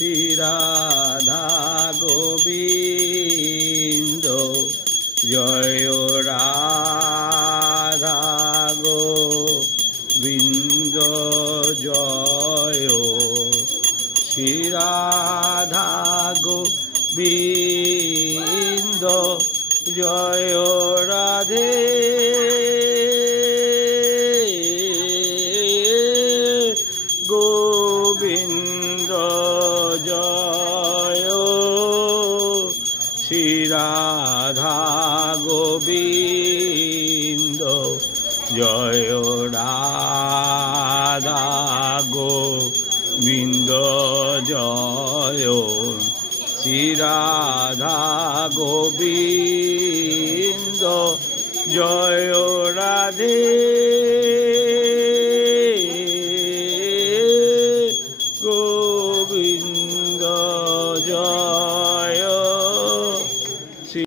Shri Govinda. Joy Radha Govinda Joy Shri Radha Govinda. Joy Radhe. Govinda. Shri Radha Govinda Joy Radha Govinda Joy Shri Radha Govinda Joy